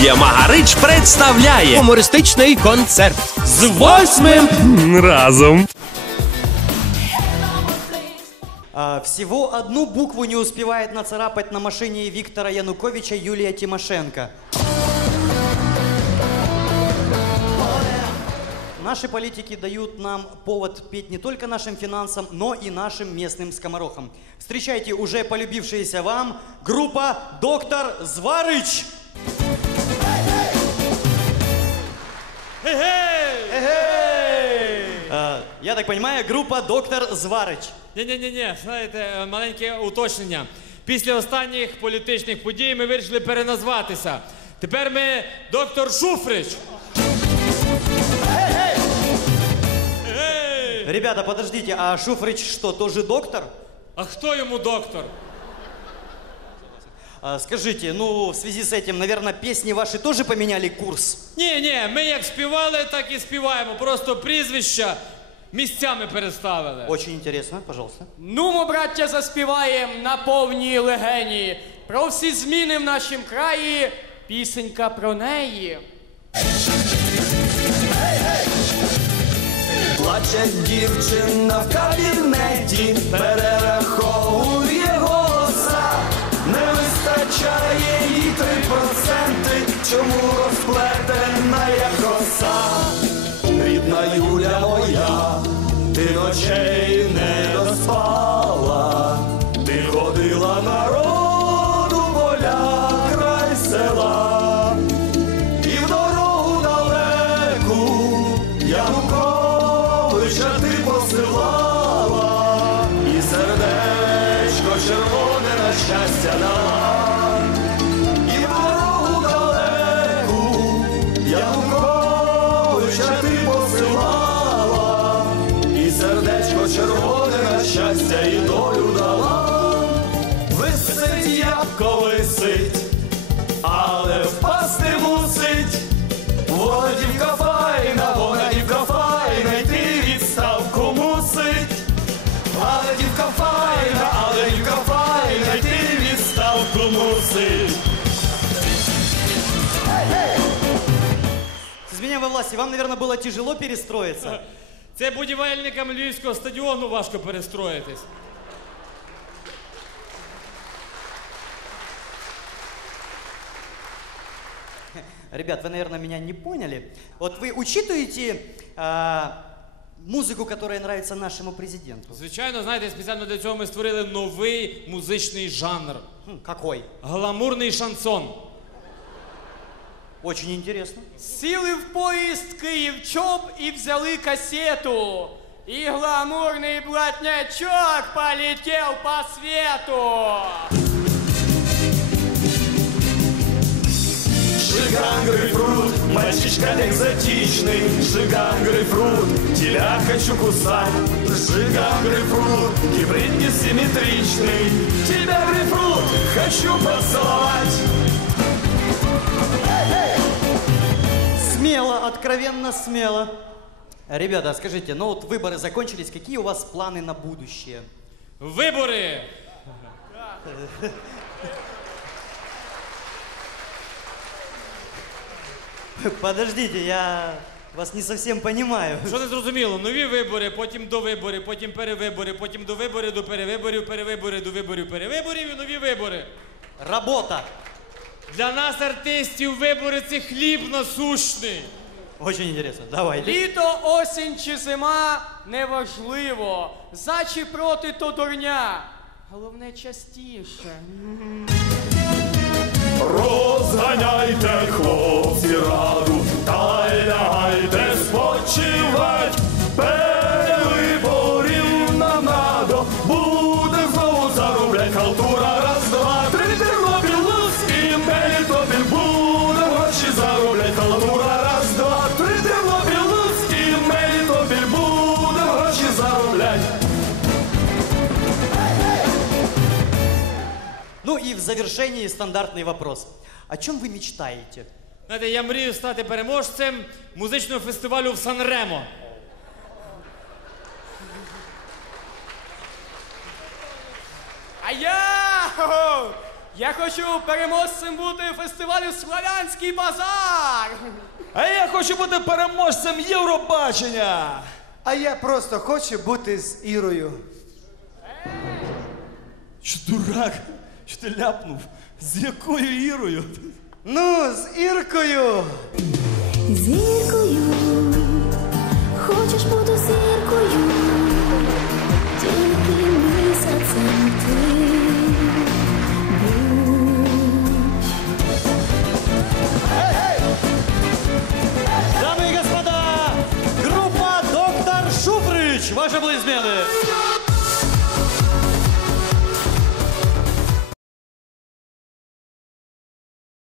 Студія Магарич представляє Гумористичний концерт. з восьмим разом. А, Всего одну букву не успевает нацарапать на машине Виктора Януковича Юлия Тимошенко. Наши политики дают нам повод петь не только нашим финансам, но и нашим местным скоморохам. Встречайте уже полюбившаяся вам группа «Доктор Зварыч». Я так понимаю, группа «Доктор Зварыч». Ні-ні-ні, знаєте, е, маленьке уточнення. Після останніх політичних подій ми вирішили переназватися. Тепер ми доктор Шуфрич. Ей! Ребята, подождите, а Шуфрич что, тоже доктор? А хто йому доктор? А, Скажите, ну, в связи с этим, наверное, песни ваши тоже поменяли курс? Ні, ні, ми як співали, так і співаємо. Просто прізвища місцями переставили. Очень интересно, пожалуйста. Ну, ми, браття, заспіваємо на повній легені. Про всі зміни в нашім краї. Пісенька про неї. Плаче дівчина в кабінеті, перераховує голоса, не вистачає їй три проценти, чому ночей не доспала, С меня во власти, вам, наверное, было тяжело перестроиться. Це будівельникам Львівського стадіону важко перестроїтись. Ребят, вы, наверное, меня не поняли. Вот вы учитываете а, музыку, которая нравится нашему президенту? Звичайно, знаєте, спеціально для цього ми створили новий музичний жанр. Хм, какой? Гламурний шансон. Очень интересно. Сіли в поїзд Київ-Чоп і взяли касету. І гламурний блатнячок полетел по свету. Жиган грейпфрут, мальчишка экзотичный. Жиган грейпфрут, тебя хочу кусать. Жиган грейпфрут, гибрид несимметричный. Тебя грейпфрут, хочу поцеловать. Смело, откровенно смело. Ребята, скажите, ну вот выборы закончились, какие у вас планы на будущее? Вибори! Подождите, я вас не совсем понимаю. Що не зрозуміло? Нові вибори, потім до вибори, потім перевибори, потім до виборів, до перевиборів, перевибори, до виборів, перевиборів і нові вибори. Работа. Для нас, артистів, вибори це хліб насущний. Очень интересно. Давайте. Літо, осінь чи зима неважливо. За чи проти то дурня. Головне частіше. Розганяйте, хлопці, раду, та й лягайте спочивать. И в завершении стандартный вопрос. О чем вы мечтаете? Знаєте, я мрію стати переможцем музичного фестивалю в Сан-Ремо. А я хо-хо, Я хочу переможцем бути фестивалю Славянський базар. А я хочу бути переможцем Євробачення. А я просто хочу бути з Ірою. Що дурак? Що ти ляпнув? З якою Ірою? Ну, з Іркою. Зіркою, хочеш бути зіркою, тільки місяцем ти будь. Дамы и господа, группа «Доктор Шуфрич». Ваши аплодисменты.